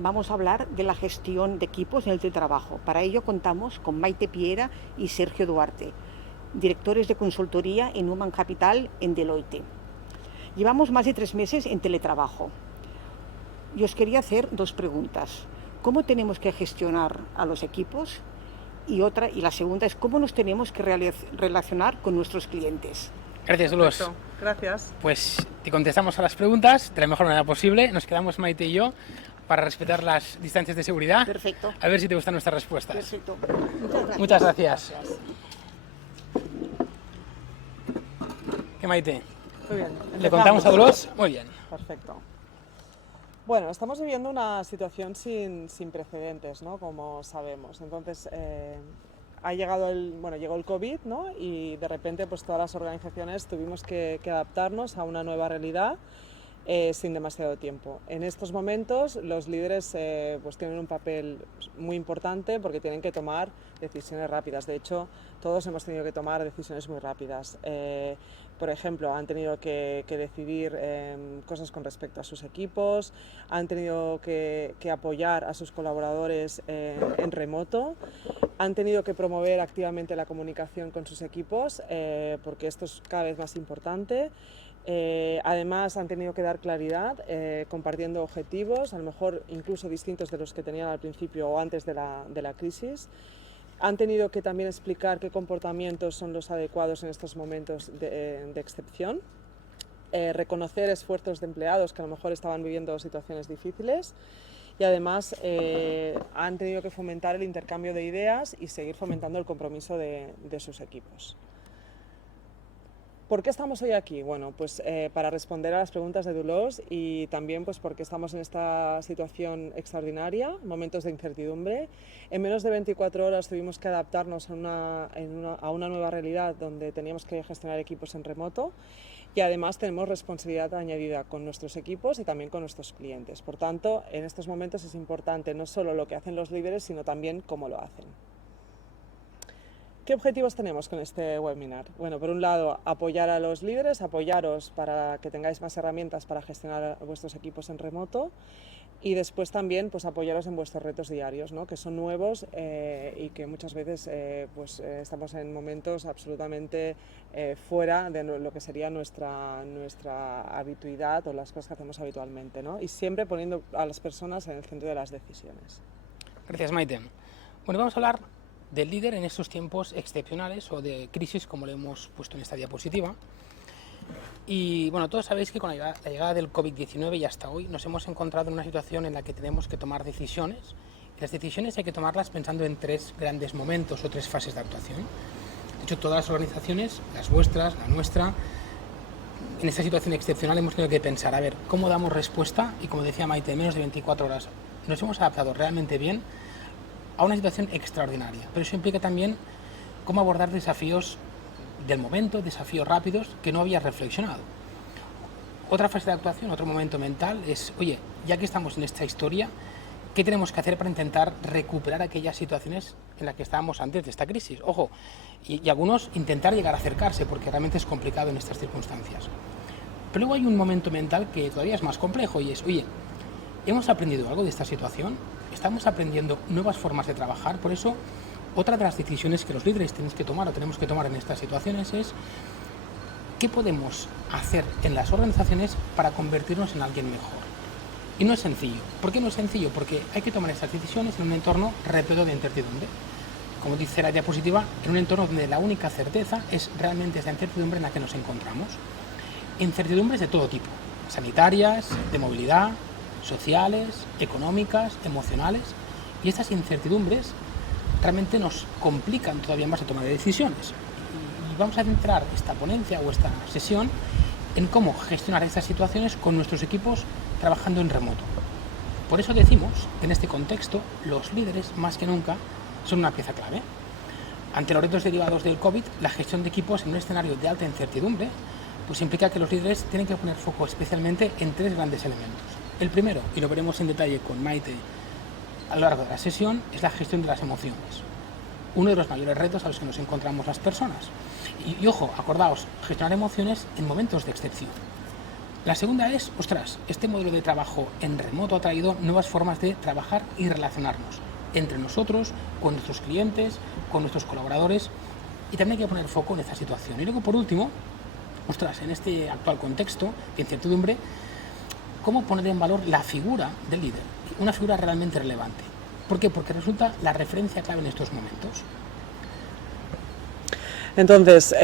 vamos a hablar de la gestión de equipos en el teletrabajo. Para ello contamos con Maite Piera y Sergio Duarte, directores de consultoría en Human Capital en Deloitte. Llevamos más de 3 meses en teletrabajo. Y os quería hacer 2 preguntas. ¿Cómo tenemos que gestionar a los equipos? Y la segunda es cómo nos tenemos que relacionar con nuestros clientes. Gracias, Dolores. Gracias. Pues te contestamos a las preguntas de la mejor manera posible. Nos quedamos Maite y yo para respetar las distancias de seguridad. Perfecto. A ver si te gustan nuestras respuestas. Perfecto. Muchas gracias. ¿Qué, Maite? Muy bien. ¿Le contamos a Dolores? Muy bien. Perfecto. Bueno, estamos viviendo una situación sin precedentes, ¿no? Como sabemos. Entonces, llegó el COVID, ¿no? Y de repente, pues todas las organizaciones tuvimos que adaptarnos a una nueva realidad sin demasiado tiempo. En estos momentos, los líderes pues tienen un papel muy importante porque tienen que tomar decisiones rápidas. De hecho, todos hemos tenido que tomar decisiones muy rápidas. Por ejemplo, han tenido que decidir cosas con respecto a sus equipos, han tenido que apoyar a sus colaboradores en remoto, han tenido que promover activamente la comunicación con sus equipos, porque esto es cada vez más importante. Además, han tenido que dar claridad, compartiendo objetivos, a lo mejor incluso distintos de los que tenían al principio o antes de la crisis. Han tenido que también explicar qué comportamientos son los adecuados en estos momentos de excepción, reconocer esfuerzos de empleados que a lo mejor estaban viviendo situaciones difíciles y además han tenido que fomentar el intercambio de ideas y seguir fomentando el compromiso de sus equipos. ¿Por qué estamos hoy aquí? Bueno, pues para responder a las preguntas de Dolores y también pues porque estamos en esta situación extraordinaria, momentos de incertidumbre. En menos de 24 horas tuvimos que adaptarnos a una nueva realidad donde teníamos que gestionar equipos en remoto y además tenemos responsabilidad añadida con nuestros equipos y también con nuestros clientes. Por tanto, en estos momentos es importante no solo lo que hacen los líderes, sino también cómo lo hacen. ¿Qué objetivos tenemos con este webinar? Bueno, por un lado, apoyar a los líderes, apoyaros para que tengáis más herramientas para gestionar vuestros equipos en remoto y después también pues, apoyaros en vuestros retos diarios, ¿no? Que son nuevos y que muchas veces estamos en momentos absolutamente fuera de lo que sería nuestra habitualidad o las cosas que hacemos habitualmente, ¿no? Y siempre poniendo a las personas en el centro de las decisiones. Gracias, Maite. Bueno, vamos a hablar del líder en estos tiempos excepcionales o de crisis, como lo hemos puesto en esta diapositiva. Y bueno, todos sabéis que con la llegada del COVID-19 y hasta hoy nos hemos encontrado en una situación en la que tenemos que tomar decisiones. Y las decisiones hay que tomarlas pensando en 3 grandes momentos o 3 fases de actuación. De hecho, todas las organizaciones, las vuestras, la nuestra, en esta situación excepcional hemos tenido que pensar, a ver, ¿cómo damos respuesta? Y como decía Maite, en menos de 24 horas nos hemos adaptado realmente bien a una situación extraordinaria, pero eso implica también cómo abordar desafíos del momento, desafíos rápidos que no había reflexionado. Otra fase de actuación, otro momento mental es, oye, ya que estamos en esta historia, ¿qué tenemos que hacer para intentar recuperar aquellas situaciones en las que estábamos antes de esta crisis? Ojo, y algunos intentar llegar a acercarse, porque realmente es complicado en estas circunstancias. Pero luego hay un momento mental que todavía es más complejo y es, oye, ¿hemos aprendido algo de esta situación? ¿Estamos aprendiendo nuevas formas de trabajar? Por eso, otra de las decisiones que los líderes tenemos que tomar en estas situaciones es ¿qué podemos hacer en las organizaciones para convertirnos en alguien mejor? Y no es sencillo. ¿Por qué no es sencillo? Porque hay que tomar estas decisiones en un entorno repleto de incertidumbre. Como dice la diapositiva, en un entorno donde la única certeza es realmente esa incertidumbre en la que nos encontramos. Incertidumbres de todo tipo, sanitarias, de movilidad, sociales, económicas, emocionales, y estas incertidumbres realmente nos complican todavía más la toma de decisiones. Y vamos a centrar esta ponencia o esta sesión en cómo gestionar estas situaciones con nuestros equipos trabajando en remoto. Por eso decimos que en este contexto los líderes más que nunca son una pieza clave. Ante los retos derivados del COVID, la gestión de equipos en un escenario de alta incertidumbre pues implica que los líderes tienen que poner foco especialmente en 3 grandes elementos. El primero, y lo veremos en detalle con Maite a lo largo de la sesión, es la gestión de las emociones. Uno de los mayores retos a los que nos encontramos las personas. Y ojo, acordaos, gestionar emociones en momentos de excepción. La segunda es, ostras, este modelo de trabajo en remoto ha traído nuevas formas de trabajar y relacionarnos entre nosotros, con nuestros clientes, con nuestros colaboradores, y también hay que poner foco en esta situación. Y luego, por último, ostras, en este actual contexto de incertidumbre, ¿cómo poner en valor la figura del líder? Una figura realmente relevante. ¿Por qué? Porque resulta la referencia clave en estos momentos. Entonces,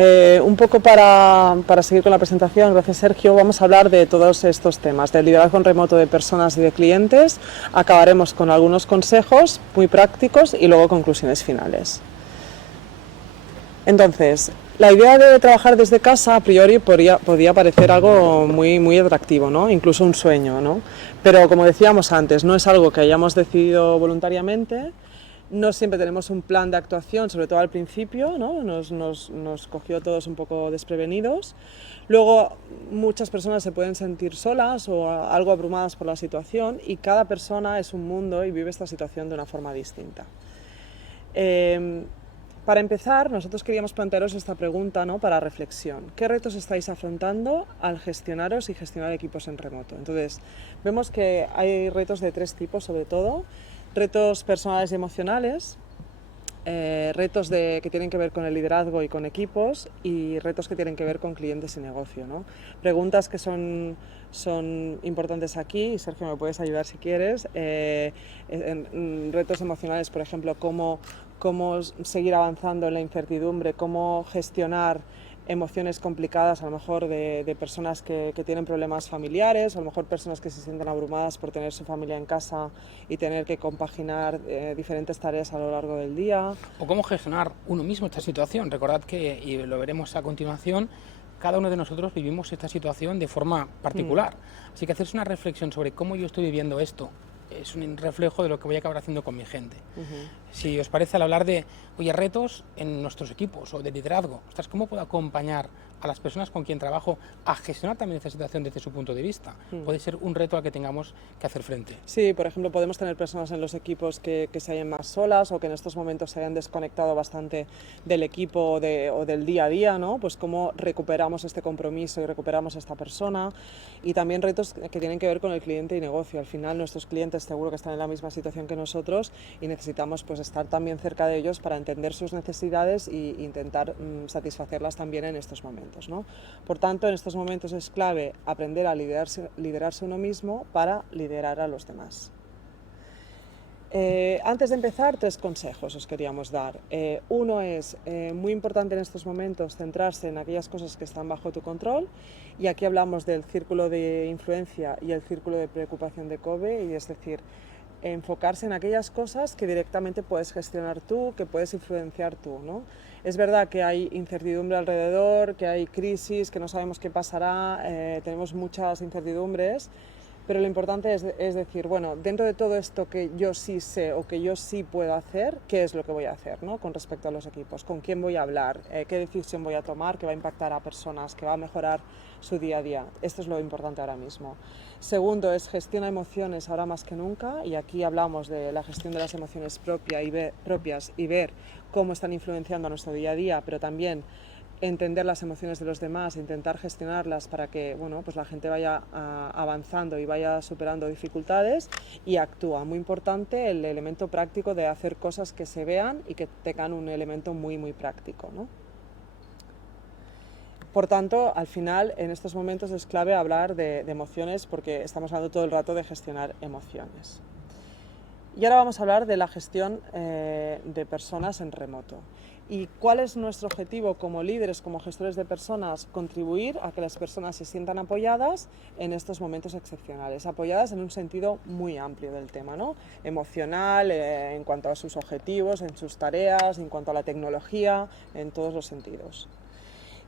un poco para seguir con la presentación, gracias Sergio, vamos a hablar de todos estos temas, del liderazgo en remoto de personas y de clientes. Acabaremos con algunos consejos muy prácticos y luego conclusiones finales. Entonces, la idea de trabajar desde casa a priori podía parecer algo muy atractivo, ¿no? Incluso un sueño, ¿no? Pero como decíamos antes, no es algo que hayamos decidido voluntariamente. No siempre tenemos un plan de actuación, sobre todo al principio, ¿no? Nos cogió todos un poco desprevenidos. Luego, muchas personas se pueden sentir solas o algo abrumadas por la situación, y cada persona es un mundo y vive esta situación de una forma distinta. Para empezar, nosotros queríamos plantearos esta pregunta, ¿no? Para reflexión. ¿Qué retos estáis afrontando al gestionaros y gestionar equipos en remoto? Entonces, vemos que hay retos de 3 tipos, sobre todo. Retos personales y emocionales, retos que tienen que ver con el liderazgo y con equipos, y retos que tienen que ver con clientes y negocio, ¿no? Preguntas que son importantes aquí, y Sergio me puedes ayudar si quieres. Retos emocionales, por ejemplo, cómo seguir avanzando en la incertidumbre, cómo gestionar emociones complicadas, a lo mejor de personas que tienen problemas familiares, a lo mejor personas que se sienten abrumadas por tener su familia en casa y tener que compaginar diferentes tareas a lo largo del día. O cómo gestionar uno mismo esta situación. Recordad que, y lo veremos a continuación, cada uno de nosotros vivimos esta situación de forma particular. Así que hacerse una reflexión sobre cómo yo estoy viviendo esto es un reflejo de lo que voy a acabar haciendo con mi gente. Si os parece, al hablar de retos en nuestros equipos o de liderazgo, ostras, ¿cómo puedo acompañar a las personas con quien trabajo a gestionar también esta situación desde su punto de vista? Puede ser un reto al que tengamos que hacer frente. Sí, por ejemplo, podemos tener personas en los equipos que se hallen más solas, o que en estos momentos se hayan desconectado bastante del equipo o del día a día, ¿no? Pues cómo recuperamos este compromiso y recuperamos a esta persona. Y también retos que tienen que ver con el cliente y negocio. Al final, nuestros clientes seguro que están en la misma situación que nosotros, y necesitamos pues estar también cerca de ellos para entender sus necesidades e intentar satisfacerlas también en estos momentos, ¿no? Por tanto, en estos momentos es clave aprender a liderarse uno mismo para liderar a los demás. Antes de empezar, 3 consejos os queríamos dar. Uno es muy importante en estos momentos centrarse en aquellas cosas que están bajo tu control, y aquí hablamos del círculo de influencia y el círculo de preocupación de Covey, y es decir, enfocarse en aquellas cosas que directamente puedes gestionar tú, que puedes influenciar tú, ¿no? Es verdad que hay incertidumbre alrededor, que hay crisis, que no sabemos qué pasará, tenemos muchas incertidumbres, pero lo importante es decir, bueno, dentro de todo esto que yo sí sé o que yo sí puedo hacer, ¿qué es lo que voy a hacer, ¿no? Con respecto a los equipos? ¿Con quién voy a hablar? ¿Qué decisión voy a tomar que va a impactar a personas, que va a mejorar su día a día? Esto es lo importante ahora mismo. Segundo es gestiona emociones ahora más que nunca, y aquí hablamos de la gestión de las emociones propias y ver cómo están influenciando a nuestro día a día, pero también entender las emociones de los demás, intentar gestionarlas para que, bueno, pues la gente vaya avanzando y vaya superando dificultades, y actúa. Muy importante el elemento práctico de hacer cosas que se vean y que tengan un elemento muy práctico, ¿no? Por tanto, al final, en estos momentos es clave hablar de emociones, porque estamos hablando todo el rato de gestionar emociones. Y ahora vamos a hablar de la gestión de personas en remoto. ¿Y cuál es nuestro objetivo como líderes, como gestores de personas? Contribuir a que las personas se sientan apoyadas en estos momentos excepcionales, apoyadas en un sentido muy amplio del tema, ¿no? Emocional, en cuanto a sus objetivos, en sus tareas, en cuanto a la tecnología, en todos los sentidos.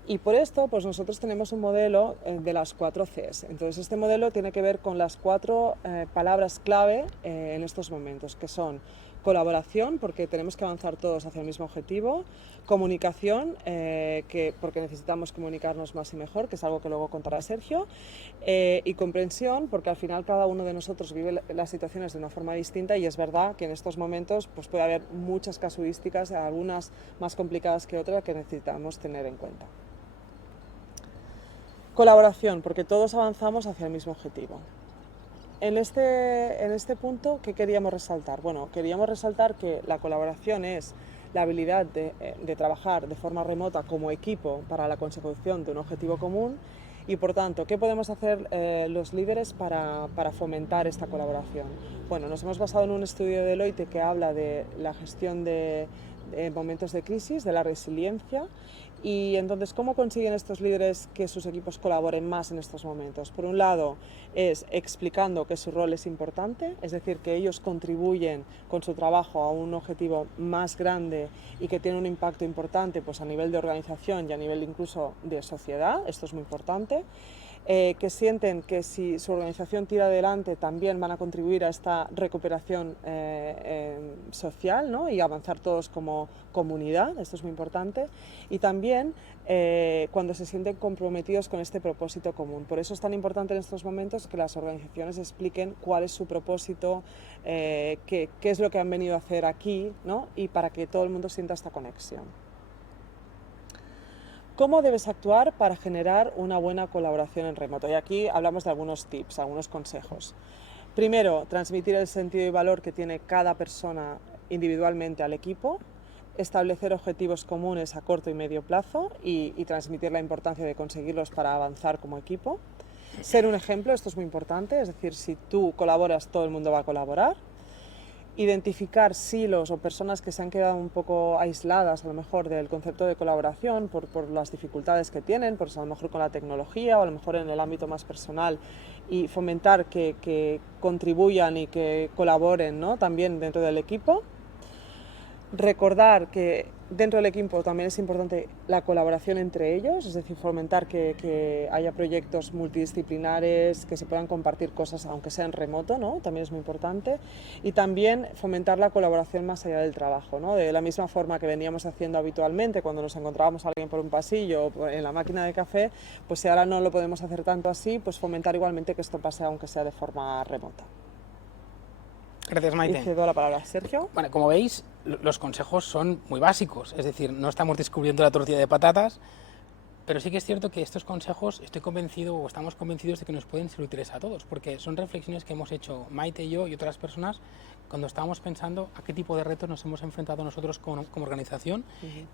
Y por esto, pues nosotros tenemos un modelo de las 4 Cs. Entonces, este modelo tiene que ver con las 4 palabras clave en estos momentos, que son colaboración, porque tenemos que avanzar todos hacia el mismo objetivo; comunicación, porque necesitamos comunicarnos más y mejor, que es algo que luego contará Sergio; y comprensión, porque al final cada uno de nosotros vive las situaciones de una forma distinta, y es verdad que en estos momentos pues puede haber muchas casuísticas, algunas más complicadas que otras, que necesitamos tener en cuenta. Colaboración, porque todos avanzamos hacia el mismo objetivo. En este punto, ¿qué queríamos resaltar? Bueno, queríamos resaltar que la colaboración es la habilidad de trabajar de forma remota como equipo para la consecución de un objetivo común y, por tanto, ¿qué podemos hacer los líderes para fomentar esta colaboración? Bueno, nos hemos basado en un estudio de Deloitte que habla de la gestión de momentos de crisis, de la resiliencia. Y entonces, ¿cómo consiguen estos líderes que sus equipos colaboren más en estos momentos? Por un lado, es explicando que su rol es importante, es decir, que ellos contribuyen con su trabajo a un objetivo más grande y que tiene un impacto importante pues, a nivel de organización y a nivel incluso de sociedad, esto es muy importante. Que sienten que si su organización tira adelante también van a contribuir a esta recuperación social, ¿no? Y avanzar todos como comunidad, esto es muy importante, y también cuando se sienten comprometidos con este propósito común. Por eso es tan importante en estos momentos que las organizaciones expliquen cuál es su propósito, qué es lo que han venido a hacer aquí, ¿no? Y para que todo el mundo sienta esta conexión. ¿Cómo debes actuar para generar una buena colaboración en remoto? Y aquí hablamos de algunos tips, algunos consejos. Primero, transmitir el sentido y valor que tiene cada persona individualmente al equipo, establecer objetivos comunes a corto y medio plazo y transmitir la importancia de conseguirlos para avanzar como equipo. Ser un ejemplo, esto es muy importante, es decir, si tú colaboras, todo el mundo va a colaborar. Identificar silos o personas que se han quedado un poco aisladas a lo mejor del concepto de colaboración por las dificultades que tienen, pues a lo mejor con la tecnología o a lo mejor en el ámbito más personal y fomentar que contribuyan y que colaboren, ¿no? También dentro del equipo. Recordar que dentro del equipo también es importante la colaboración entre ellos, es decir, fomentar que haya proyectos multidisciplinares, que se puedan compartir cosas aunque sea en remoto, ¿no? También es muy importante. Y también fomentar la colaboración más allá del trabajo, ¿no? De la misma forma que veníamos haciendo habitualmente cuando nos encontrábamos a alguien por un pasillo o en la máquina de café, pues si ahora no lo podemos hacer tanto así, pues fomentar igualmente que esto pase aunque sea de forma remota. Gracias, Maite. Y cedo la palabra a Sergio. Bueno, como veis, los consejos son muy básicos, es decir, no estamos descubriendo la tortilla de patatas, pero sí que es cierto que estos consejos estoy convencido o estamos convencidos de que nos pueden ser útiles a todos, porque son reflexiones que hemos hecho Maite y yo y otras personas cuando estábamos pensando a qué tipo de retos nos hemos enfrentado nosotros como organización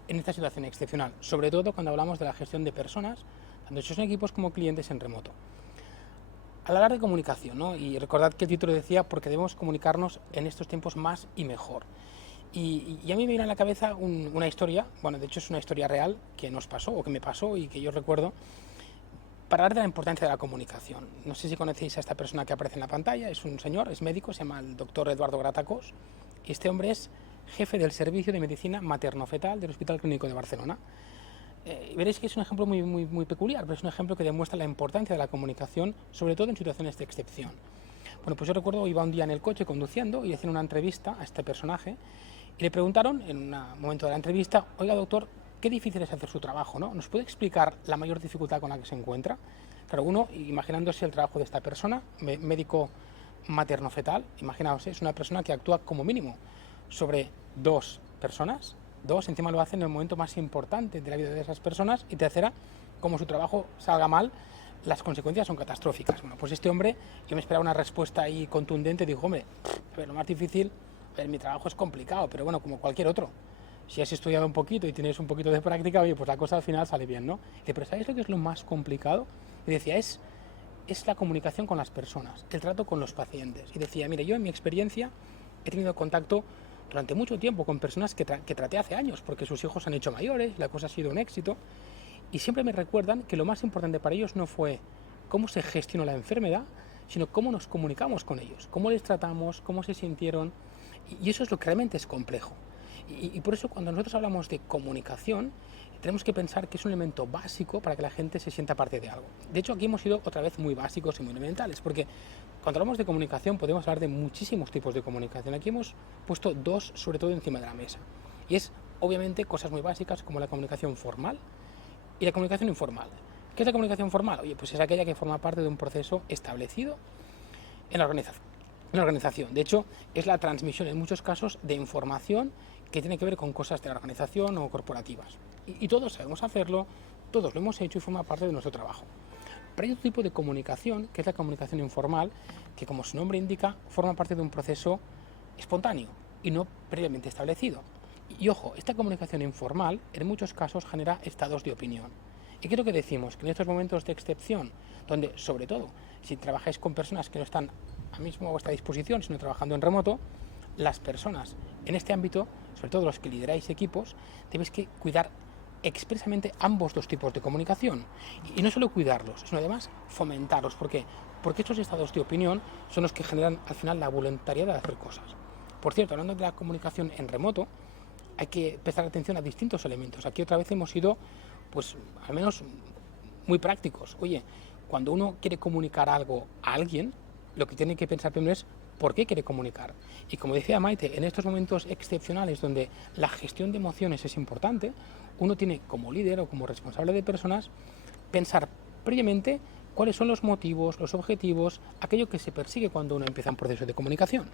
en esta situación excepcional, sobre todo cuando hablamos de la gestión de personas, tanto si son equipos como clientes en remoto. Al hablar de comunicación, ¿no? Y recordad que el título decía porque debemos comunicarnos en estos tiempos más y mejor. Y a mí me viene a la cabeza una historia, bueno, de hecho es una historia real que nos pasó o que me pasó y que yo recuerdo, para hablar de la importancia de la comunicación. No sé si conocéis a esta persona que aparece en la pantalla, es un señor, es médico, se llama el doctor Eduardo Gratacós, y este hombre es jefe del Servicio de Medicina Materno-Fetal del Hospital Clínico de Barcelona. Veréis que es un ejemplo muy peculiar, pero es un ejemplo que demuestra la importancia de la comunicación, sobre todo en situaciones de excepción. Bueno, pues yo recuerdo, iba un día en el coche conduciendo y hacían una entrevista a este personaje y le preguntaron en un momento de la entrevista: oiga doctor, qué difícil es hacer su trabajo, ¿no? ¿Nos puede explicar la mayor dificultad con la que se encuentra? Claro, uno, imaginándose el trabajo de esta persona, médico materno-fetal, imaginaos, es una persona que actúa como mínimo sobre 2 personas, 2, encima lo hace en el momento más importante de la vida de esas personas, y tercera, como su trabajo salga mal, las consecuencias son catastróficas. Bueno, pues este hombre, yo me esperaba una respuesta ahí contundente, dijo: hombre, a ver, lo más difícil, a ver, mi trabajo es complicado, pero bueno, como cualquier otro. Si has estudiado un poquito y tienes un poquito de práctica, oye, pues la cosa al final sale bien, ¿no? Dice: pero ¿sabéis lo que es lo más complicado? Y decía, es la comunicación con las personas, el trato con los pacientes. Y decía, mire, yo en mi experiencia he tenido contacto durante mucho tiempo con personas que traté hace años, porque sus hijos se han hecho mayores, la cosa ha sido un éxito, y siempre me recuerdan que lo más importante para ellos no fue cómo se gestionó la enfermedad, sino cómo nos comunicamos con ellos, cómo les tratamos, cómo se sintieron, y eso es lo que realmente es complejo. Y por eso cuando nosotros hablamos de comunicación, tenemos que pensar que es un elemento básico para que la gente se sienta parte de algo. De hecho, aquí hemos sido otra vez muy básicos y muy elementales, porque cuando hablamos de comunicación podemos hablar de muchísimos tipos de comunicación. Aquí hemos puesto 2 sobre todo encima de la mesa. Y es, obviamente, cosas muy básicas como la comunicación formal y la comunicación informal. ¿Qué es la comunicación formal? Oye, pues es aquella que forma parte de un proceso establecido en la organización. De hecho, es la transmisión en muchos casos de información que tiene que ver con cosas de la organización o corporativas. Y todos sabemos hacerlo, todos lo hemos hecho y forma parte de nuestro trabajo. Pero hay otro tipo de comunicación, que es la comunicación informal, que como su nombre indica, forma parte de un proceso espontáneo y no previamente establecido. Y ojo, esta comunicación informal en muchos casos genera estados de opinión. ¿Y qué es lo que decimos? Que en estos momentos de excepción, donde sobre todo si trabajáis con personas que no están a mismo a vuestra disposición, sino trabajando en remoto, las personas en este ámbito, sobre todo los que lideráis equipos, debéis que cuidar expresamente ambos dos tipos de comunicación. Y no solo cuidarlos, sino además fomentarlos. ¿Por qué? Porque estos estados de opinión son los que generan al final la voluntariedad de hacer cosas. Por cierto, hablando de la comunicación en remoto, hay que prestar atención a distintos elementos. Aquí otra vez hemos sido, pues, al menos muy prácticos. Oye, cuando uno quiere comunicar algo a alguien, lo que tiene que pensar primero es por qué quiere comunicar. Y como decía Maite, en estos momentos excepcionales donde la gestión de emociones es importante, uno tiene como líder o como responsable de personas pensar previamente cuáles son los motivos, los objetivos, aquello que se persigue cuando uno empieza un proceso de comunicación.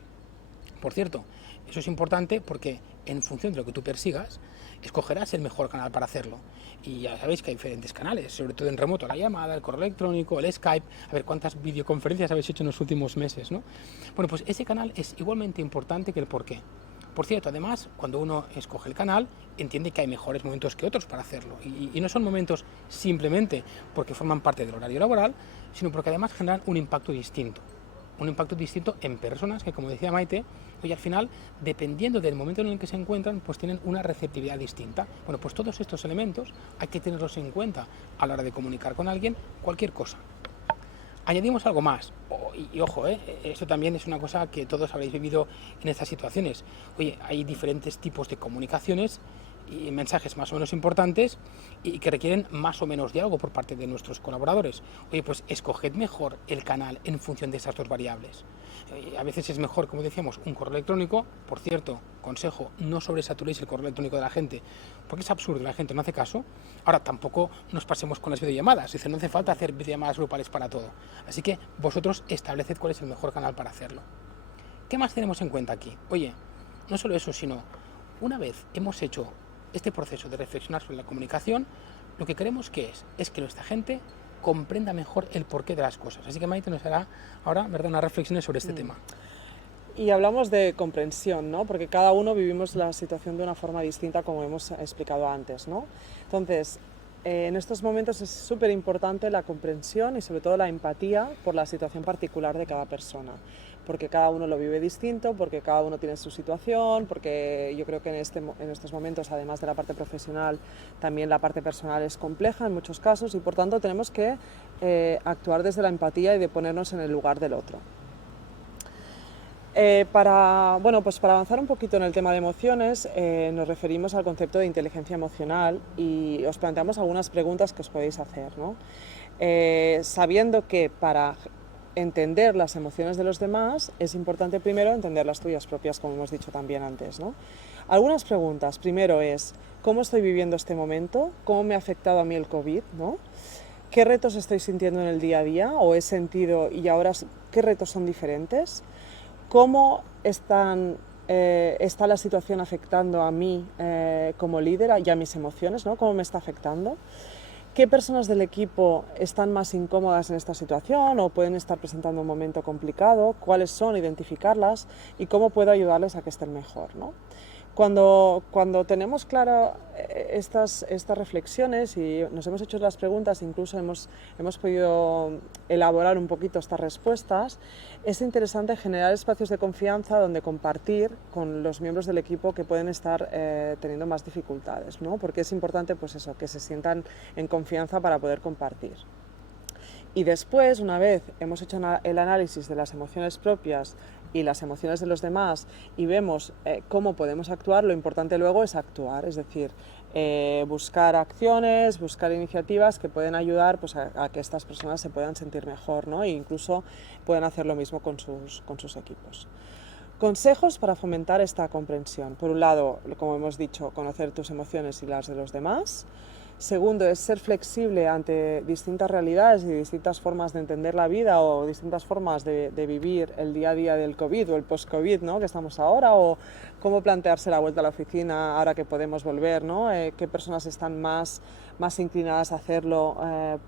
Por cierto, eso es importante porque en función de lo que tú persigas, escogerás el mejor canal para hacerlo. Y ya sabéis que hay diferentes canales, sobre todo en remoto, la llamada, el correo electrónico, el Skype, a ver cuántas videoconferencias habéis hecho en los últimos meses, ¿no? Bueno, pues ese canal es igualmente importante que el porqué. Por cierto, además, cuando uno escoge el canal, entiende que hay mejores momentos que otros para hacerlo. Y no son momentos simplemente porque forman parte del horario laboral, sino porque además generan un impacto distinto. Un impacto distinto en personas que, como decía Maite, hoy al final, dependiendo del momento en el que se encuentran, pues tienen una receptividad distinta. Bueno, pues todos estos elementos hay que tenerlos en cuenta a la hora de comunicar con alguien cualquier cosa. Añadimos algo más, y ojo, esto también es una cosa que todos habréis vivido en estas situaciones. Oye, hay diferentes tipos de comunicaciones y mensajes más o menos importantes y que requieren más o menos diálogo por parte de nuestros colaboradores. Oye, pues escoged mejor el canal en función de estas dos variables. A veces es mejor, como decíamos, un correo electrónico. Por cierto, consejo, no sobresaturéis el correo electrónico de la gente, porque es absurdo, la gente no hace caso. Ahora, tampoco nos pasemos con las videollamadas, no hace falta hacer videollamadas grupales para todo. Así que vosotros estableced cuál es el mejor canal para hacerlo. ¿Qué más tenemos en cuenta aquí? Oye, no solo eso, sino una vez hemos hecho este proceso de reflexionar sobre la comunicación, lo que queremos que es que nuestra gente comprenda mejor el porqué de las cosas. Así que Maite nos hará ahora, ¿verdad?, unas reflexiones sobre este tema. Y hablamos de comprensión, ¿no? Porque cada uno vivimos la situación de una forma distinta, como hemos explicado antes, ¿no? Entonces, en estos momentos es súper importante la comprensión y sobre todo la empatía por la situación particular de cada persona, porque cada uno lo vive distinto, porque cada uno tiene su situación, porque yo creo que en estos momentos, además de la parte profesional, también la parte personal es compleja en muchos casos y por tanto tenemos que actuar desde la empatía y de ponernos en el lugar del otro. Para avanzar un poquito en el tema de emociones, nos referimos al concepto de inteligencia emocional y os planteamos algunas preguntas que os podéis hacer, ¿no? Sabiendo que para entender las emociones de los demás es importante primero entender las tuyas propias, como hemos dicho también antes, ¿no? Algunas preguntas. Primero es, ¿cómo estoy viviendo este momento? ¿Cómo me ha afectado a mí el COVID, ¿no? ¿Qué retos estoy sintiendo en el día a día o he sentido y ahora qué retos son diferentes? ¿Cómo está la situación afectando a mí como líder y a mis emociones, ¿no? ¿Cómo me está afectando? ¿Qué personas del equipo están más incómodas en esta situación o pueden estar presentando un momento complicado? ¿Cuáles son? Identificarlas y cómo puedo ayudarles a que estén mejor, ¿no? Cuando tenemos claras estas reflexiones y nos hemos hecho las preguntas, incluso hemos podido elaborar un poquito estas respuestas, es interesante generar espacios de confianza donde compartir con los miembros del equipo que pueden estar teniendo más dificultades, ¿no? Porque es importante, pues eso, que se sientan en confianza para poder compartir. Y después, una vez hemos hecho el análisis de las emociones propias y las emociones de los demás y vemos cómo podemos actuar, lo importante luego es actuar, es decir, buscar acciones, buscar iniciativas que pueden ayudar pues, a que estas personas se puedan sentir mejor, ¿no? E incluso pueden hacer lo mismo con sus equipos. Consejos para fomentar esta comprensión. Por un lado, como hemos dicho, conocer tus emociones y las de los demás. Segundo, es ser flexible ante distintas realidades y distintas formas de entender la vida o distintas formas de vivir el día a día del COVID o el post-COVID, ¿no?, que estamos ahora, o cómo plantearse la vuelta a la oficina ahora que podemos volver, ¿no? Qué personas están más inclinadas a hacerlo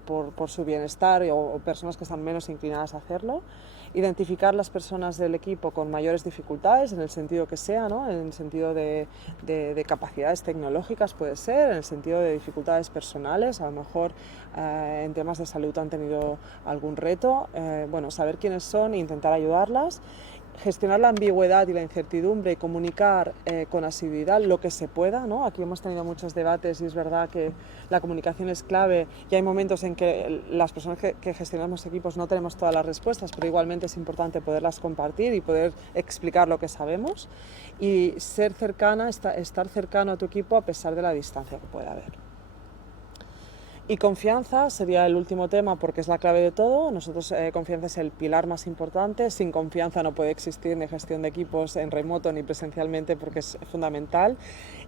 por su bienestar o personas que están menos inclinadas a hacerlo. Identificar las personas del equipo con mayores dificultades, en el sentido que sea, ¿no?, en el sentido de capacidades tecnológicas puede ser, en el sentido de dificultades personales, a lo mejor en temas de salud han tenido algún reto, bueno, saber quiénes son e intentar ayudarlas. Gestionar la ambigüedad y la incertidumbre y comunicar con asiduidad lo que se pueda, ¿no? Aquí hemos tenido muchos debates y es verdad que la comunicación es clave y hay momentos en que las personas que gestionamos equipos no tenemos todas las respuestas, pero igualmente es importante poderlas compartir y poder explicar lo que sabemos y ser cercana, estar cercano a tu equipo a pesar de la distancia que pueda haber. Y confianza sería el último tema porque es la clave de todo. Nosotros confianza es el pilar más importante. Sin confianza no puede existir ni gestión de equipos en remoto ni presencialmente porque es fundamental.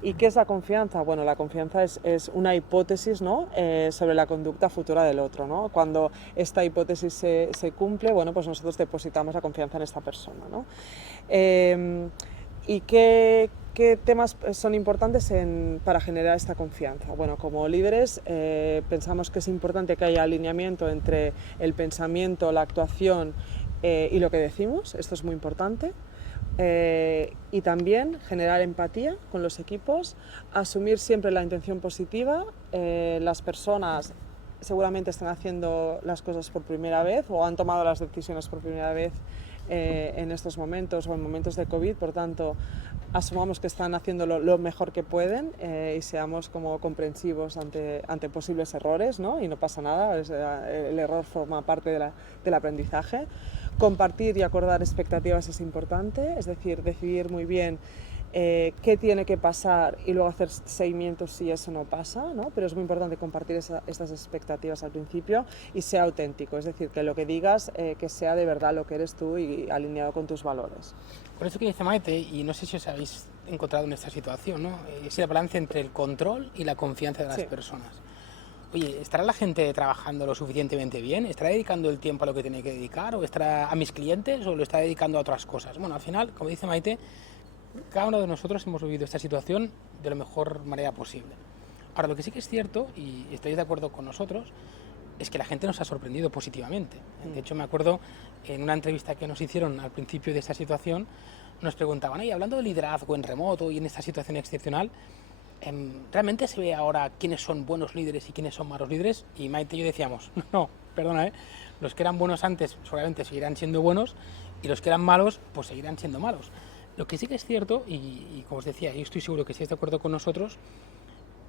¿Y qué es la confianza? Bueno, la confianza es una hipótesis, ¿no?, sobre la conducta futura del otro, ¿no? Cuando esta hipótesis se cumple, bueno, pues nosotros depositamos la confianza en esta persona, ¿no? ¿Y qué temas son importantes para generar esta confianza? Bueno, como líderes pensamos que es importante que haya alineamiento entre el pensamiento, la actuación y lo que decimos. Esto es muy importante. Y también generar empatía con los equipos, asumir siempre la intención positiva. Las personas seguramente están haciendo las cosas por primera vez o han tomado las decisiones por primera vez en estos momentos o en momentos de COVID, por tanto asumamos que están haciendo lo mejor que pueden y seamos como comprensivos ante posibles errores, ¿no? Y no pasa nada, el error forma parte del aprendizaje. Compartir y acordar expectativas es importante, es decir, decidir muy bien qué tiene que pasar y luego hacer seguimientos si eso no pasa, ¿no? Pero es muy importante compartir estas expectativas al principio y sea auténtico, es decir, que lo que digas que sea de verdad lo que eres tú y alineado con tus valores. Por eso que dice Maite, y no sé si os habéis encontrado en esta situación, ¿no?, es el balance entre el control y la confianza de las personas. Oye, ¿estará la gente trabajando lo suficientemente bien? ¿Estará dedicando el tiempo a lo que tiene que dedicar? ¿O estará a mis clientes? ¿O lo está dedicando a otras cosas? Bueno, al final, como dice Maite, cada uno de nosotros hemos vivido esta situación de la mejor manera posible. Ahora, lo que sí que es cierto, y estáis de acuerdo con nosotros, es que la gente nos ha sorprendido positivamente. De hecho, me acuerdo en una entrevista que nos hicieron al principio de esta situación, nos preguntaban, oye, hablando de liderazgo en remoto y en esta situación excepcional, ¿realmente se ve ahora quiénes son buenos líderes y quiénes son malos líderes? Y Maite y yo decíamos, no, perdona, los que eran buenos antes seguramente seguirán siendo buenos y los que eran malos pues seguirán siendo malos. Lo que sí que es cierto, y como os decía, yo estoy seguro que si estáis de acuerdo con nosotros,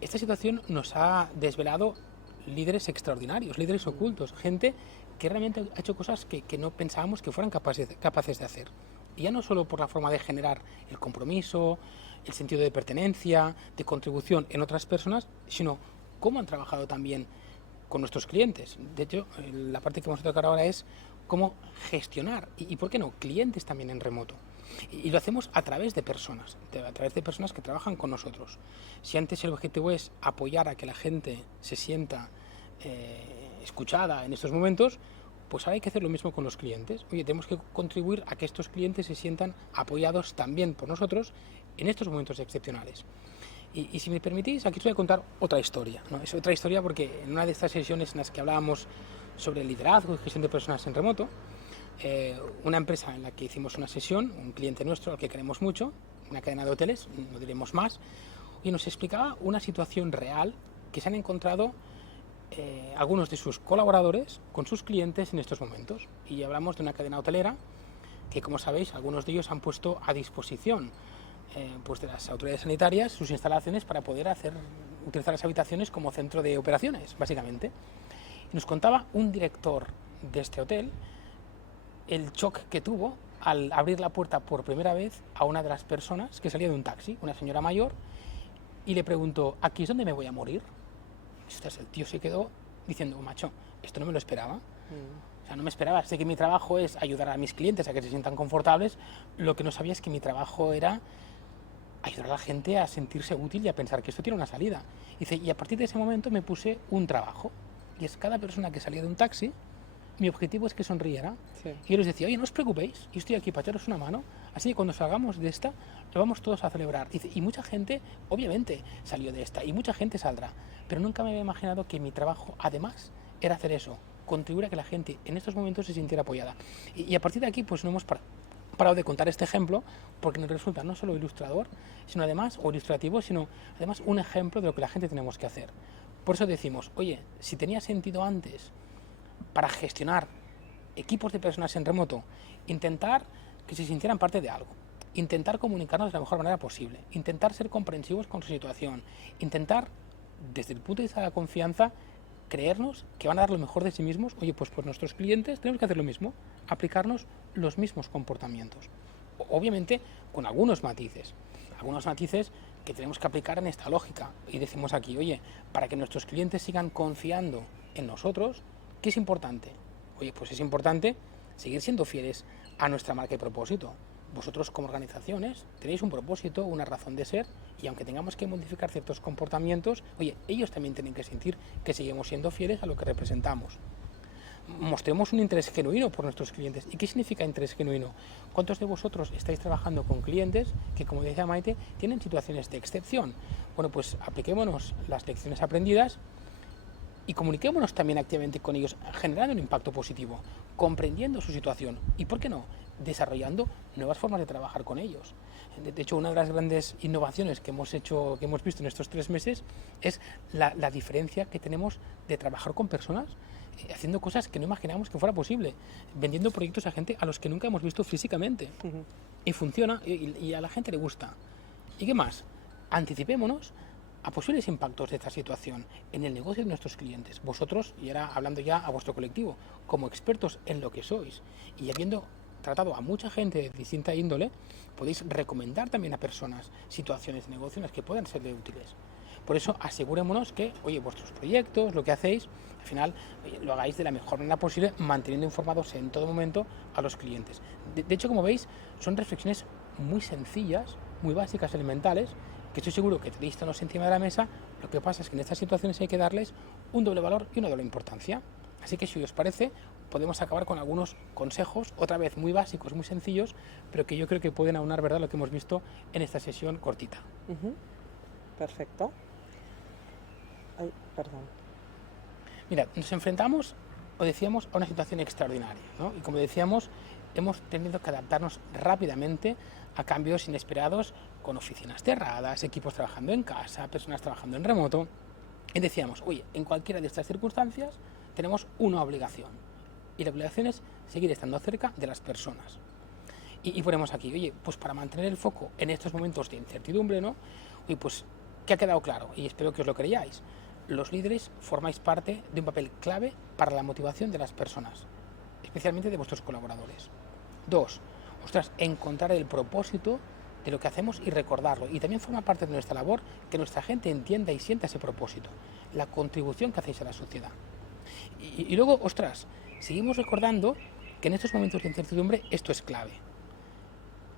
esta situación nos ha desvelado líderes extraordinarios, líderes ocultos, gente que realmente ha hecho cosas que no pensábamos que fueran capaces de hacer. Y ya no solo por la forma de generar el compromiso, el sentido de pertenencia, de contribución en otras personas, sino cómo han trabajado también con nuestros clientes. De hecho, la parte que vamos a tocar ahora es cómo gestionar, y ¿por qué no?, clientes también en remoto. Y lo hacemos a través de personas, que trabajan con nosotros. Si antes el objetivo es apoyar a que la gente se sienta escuchada en estos momentos, pues ahora hay que hacer lo mismo con los clientes. Oye, tenemos que contribuir a que estos clientes se sientan apoyados también por nosotros en estos momentos excepcionales. Y si me permitís, aquí os voy a contar otra historia, ¿no? Es otra historia porque en una de estas sesiones en las que hablábamos sobre liderazgo y gestión de personas en remoto, una empresa en la que hicimos una sesión, un cliente nuestro al que queremos mucho, una cadena de hoteles, no diremos más, y nos explicaba una situación real que se han encontrado algunos de sus colaboradores con sus clientes en estos momentos. Y hablamos de una cadena hotelera que, como sabéis, algunos de ellos han puesto a disposición pues de las autoridades sanitarias sus instalaciones para poder utilizar las habitaciones como centro de operaciones, básicamente. Y nos contaba un director de este hotel el shock que tuvo al abrir la puerta por primera vez a una de las personas que salía de un taxi, una señora mayor, y le preguntó, ¿aquí es donde me voy a morir? Ostras, el tío se quedó diciendo, macho, esto no me lo esperaba. O sea, no me esperaba, sé que mi trabajo es ayudar a mis clientes a que se sientan confortables, lo que no sabía es que mi trabajo era ayudar a la gente a sentirse útil y a pensar que esto tiene una salida. Dice, y a partir de ese momento me puse un trabajo, y es cada persona que salía de un taxi, mi objetivo es que sonriera. Sí. Y yo les decía, oye, no os preocupéis, yo estoy aquí para echaros una mano, así que cuando salgamos de esta, lo vamos todos a celebrar. Dice, y mucha gente, obviamente, salió de esta, y mucha gente saldrá, pero nunca me había imaginado que mi trabajo, además, era hacer eso, contribuir a que la gente en estos momentos se sintiera apoyada. Y a partir de aquí, pues no hemos parado de contar este ejemplo, porque nos resulta no solo ilustrador, sino además, o ilustrativo, sino además un ejemplo de lo que la gente tenemos que hacer. Por eso decimos, oye, si tenía sentido antes para gestionar equipos de personas en remoto, intentar que se sintieran parte de algo, intentar comunicarnos de la mejor manera posible, intentar ser comprensivos con su situación, intentar, desde el punto de vista de la confianza, creernos que van a dar lo mejor de sí mismos. Oye, pues por nuestros clientes tenemos que hacer lo mismo, aplicarnos los mismos comportamientos. Obviamente con algunos matices que tenemos que aplicar en esta lógica. Y decimos aquí, oye, para que nuestros clientes sigan confiando en nosotros, ¿qué es importante? Oye, pues es importante seguir siendo fieles a nuestra marca y propósito. Vosotros como organizaciones tenéis un propósito, una razón de ser, y aunque tengamos que modificar ciertos comportamientos, oye, ellos también tienen que sentir que seguimos siendo fieles a lo que representamos. Mostremos un interés genuino por nuestros clientes. ¿Y qué significa interés genuino? ¿Cuántos de vosotros estáis trabajando con clientes que, como decía Maite, tienen situaciones de excepción? Bueno, pues apliquémonos las lecciones aprendidas y comuniquémonos también activamente con ellos, generando un impacto positivo, comprendiendo su situación y, ¿por qué no?, desarrollando nuevas formas de trabajar con ellos. De hecho, una de las grandes innovaciones que hemos visto en estos 3 meses es la diferencia que tenemos de trabajar con personas, haciendo cosas que no imaginábamos que fuera posible, vendiendo proyectos a gente a los que nunca hemos visto físicamente. Y funciona, y a la gente le gusta. ¿Y qué más? Anticipémonos a posibles impactos de esta situación en el negocio de nuestros clientes. Vosotros, y ahora hablando ya a vuestro colectivo, como expertos en lo que sois, y habiendo tratado a mucha gente de distinta índole, podéis recomendar también a personas situaciones de negocio en las que puedan serle útiles. Por eso asegurémonos que, oye, vuestros proyectos, lo que hacéis, al final lo hagáis de la mejor manera posible, manteniendo informados en todo momento a los clientes. De hecho, como veis, son reflexiones muy sencillas, muy básicas, elementales, que estoy seguro que tenéis todos encima de la mesa. Lo que pasa es que en estas situaciones hay que darles un doble valor y una doble importancia. Así que si os parece, podemos acabar con algunos consejos, otra vez muy básicos, muy sencillos, pero que yo creo que pueden aunar, ¿verdad?, lo que hemos visto en esta sesión cortita. Perfecto. Ay, perdón. Mira, nos enfrentamos, o decíamos, a una situación extraordinaria, ¿no? Y como decíamos, hemos tenido que adaptarnos rápidamente a cambios inesperados, con oficinas cerradas, equipos trabajando en casa, personas trabajando en remoto. Y decíamos, oye, en cualquiera de estas circunstancias tenemos una obligación. Y la obligación es seguir estando cerca de las personas. Y ponemos aquí, oye, pues para mantener el foco en estos momentos de incertidumbre, ¿no? Oye, pues, ¿qué ha quedado claro? Y espero que os lo creáis. Los líderes formáis parte de un papel clave para la motivación de las personas, especialmente de vuestros colaboradores. 2, encontrar el propósito de lo que hacemos y recordarlo. Y también forma parte de nuestra labor que nuestra gente entienda y sienta ese propósito, la contribución que hacéis a la sociedad. Y luego, seguimos recordando que en estos momentos de incertidumbre esto es clave.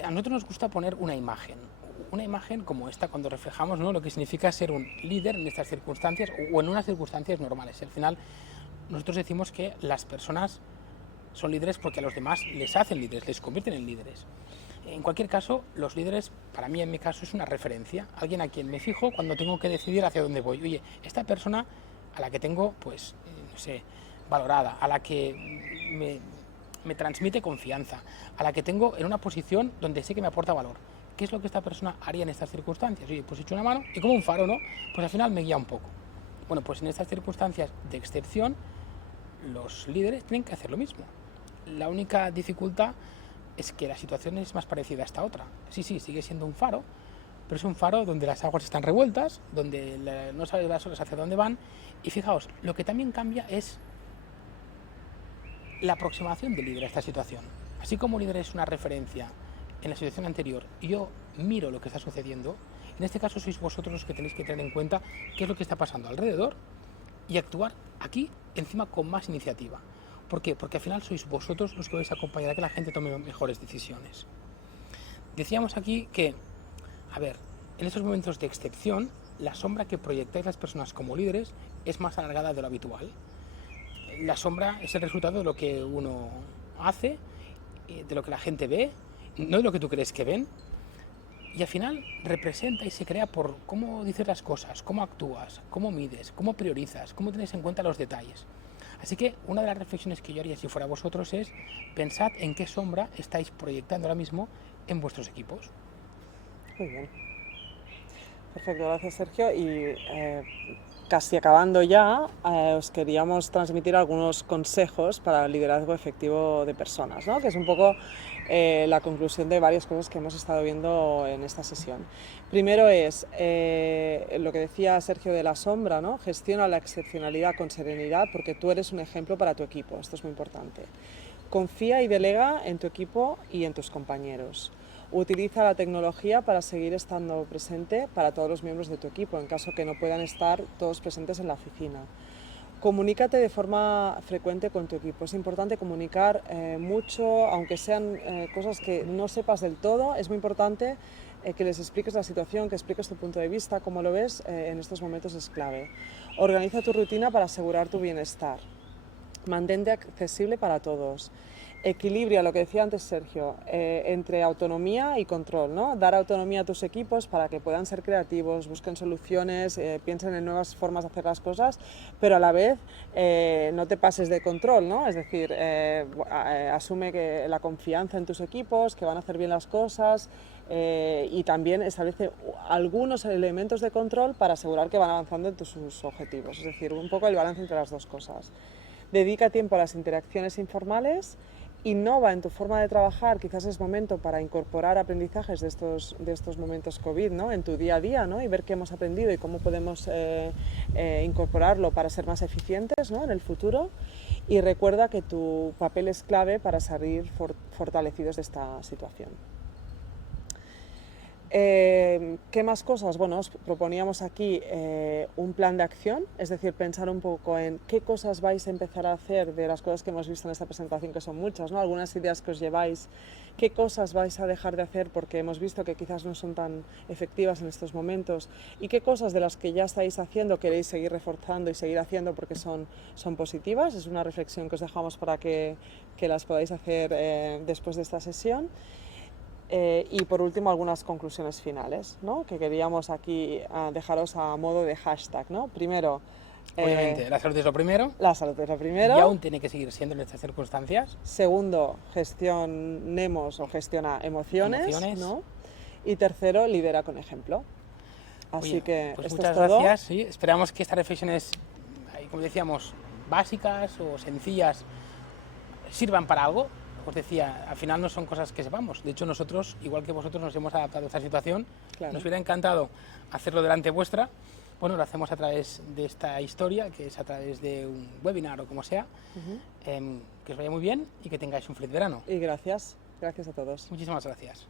A nosotros nos gusta poner una imagen como esta cuando reflejamos, ¿no?, lo que significa ser un líder en estas circunstancias o en unas circunstancias normales. Al final, nosotros decimos que las personas son líderes porque a los demás les hacen líderes, les convierten en líderes. En cualquier caso, los líderes, para mí en mi caso, es una referencia, alguien a quien me fijo cuando tengo que decidir hacia dónde voy. Oye, esta persona a la que tengo, pues, no sé, valorada, a la que me transmite confianza, a la que tengo en una posición donde sé que me aporta valor. ¿Qué es lo que esta persona haría en estas circunstancias? Oye, pues echo una mano y como un faro, ¿no? Pues al final me guía un poco. Bueno, pues en estas circunstancias de excepción, los líderes tienen que hacer lo mismo. La única dificultad es que la situación es más parecida a esta otra. Sí, sigue siendo un faro, pero es un faro donde las aguas están revueltas, donde no sabes las olas hacia dónde van. Y fijaos, lo que también cambia es la aproximación del líder a esta situación. Así como el líder es una referencia en la situación anterior y yo miro lo que está sucediendo, en este caso sois vosotros los que tenéis que tener en cuenta qué es lo que está pasando alrededor y actuar aquí encima con más iniciativa. ¿Por qué? Porque al final sois vosotros los que vais a acompañar a que la gente tome mejores decisiones. Decíamos aquí que, en estos momentos de excepción, la sombra que proyectáis las personas como líderes es más alargada de lo habitual. La sombra es el resultado de lo que uno hace, de lo que la gente ve, no de lo que tú crees que ven. Y al final representa y se crea por cómo dices las cosas, cómo actúas, cómo mides, cómo priorizas, cómo tienes en cuenta los detalles. Así que una de las reflexiones que yo haría si fuera vosotros es pensad en qué sombra estáis proyectando ahora mismo en vuestros equipos. Muy bien. Perfecto, gracias Sergio. Y casi acabando ya, os queríamos transmitir algunos consejos para el liderazgo efectivo de personas, ¿no? Que es un poco la conclusión de varias cosas que hemos estado viendo en esta sesión. Primero es lo que decía Sergio de la sombra, ¿no? Gestiona la excepcionalidad con serenidad porque tú eres un ejemplo para tu equipo, esto es muy importante. Confía y delega en tu equipo y en tus compañeros. Utiliza la tecnología para seguir estando presente para todos los miembros de tu equipo, en caso que no puedan estar todos presentes en la oficina. Comunícate de forma frecuente con tu equipo. Es importante comunicar mucho, aunque sean cosas que no sepas del todo. Es muy importante que les expliques la situación, que expliques tu punto de vista, cómo lo ves en estos momentos es clave. Organiza tu rutina para asegurar tu bienestar. Mantente accesible para todos. Equilibria, lo que decía antes Sergio, entre autonomía y control, ¿no? Dar autonomía a tus equipos para que puedan ser creativos, busquen soluciones, piensen en nuevas formas de hacer las cosas, pero a la vez no te pases de control, ¿no? Es decir, asume que la confianza en tus equipos, que van a hacer bien las cosas, y también establece algunos elementos de control para asegurar que van avanzando en sus objetivos, es decir, un poco el balance entre las dos cosas. Dedica tiempo a las interacciones informales. Innova en tu forma de trabajar, quizás es momento para incorporar aprendizajes de estos momentos COVID, ¿no? En tu día a día, ¿no? Y ver qué hemos aprendido y cómo podemos incorporarlo para ser más eficientes, ¿no? En el futuro. Y recuerda que tu papel es clave para salir fortalecidos de esta situación. ¿Qué más cosas? Bueno, os proponíamos aquí un plan de acción, es decir, pensar un poco en qué cosas vais a empezar a hacer de las cosas que hemos visto en esta presentación, que son muchas, ¿no? Algunas ideas que os lleváis, qué cosas vais a dejar de hacer porque hemos visto que quizás no son tan efectivas en estos momentos y qué cosas de las que ya estáis haciendo queréis seguir reforzando y seguir haciendo porque son positivas. Es una reflexión que os dejamos para que las podáis hacer después de esta sesión. Y por último algunas conclusiones finales, ¿no? Que queríamos aquí dejaros a modo de hashtag, ¿no? Primero, Obviamente, la salud es lo primero. la salud es lo primero. Y aún tiene que seguir siendo en estas circunstancias. Segundo, gestionemos o gestiona emociones. ¿No? Y tercero, lidera con ejemplo. Así Oye, que pues esto muchas es todo. gracias. Sí, esperamos que estas reflexiones, como decíamos, básicas o sencillas, sirvan para algo. Os decía, al final no son cosas que sepamos. De hecho, nosotros, igual que vosotros, nos hemos adaptado a esta situación. Claro. Nos hubiera encantado hacerlo delante vuestra. Bueno, lo hacemos a través de esta historia, que es a través de un webinar o como sea. Que os vaya muy bien y que tengáis un feliz verano. Y gracias a todos. Muchísimas gracias.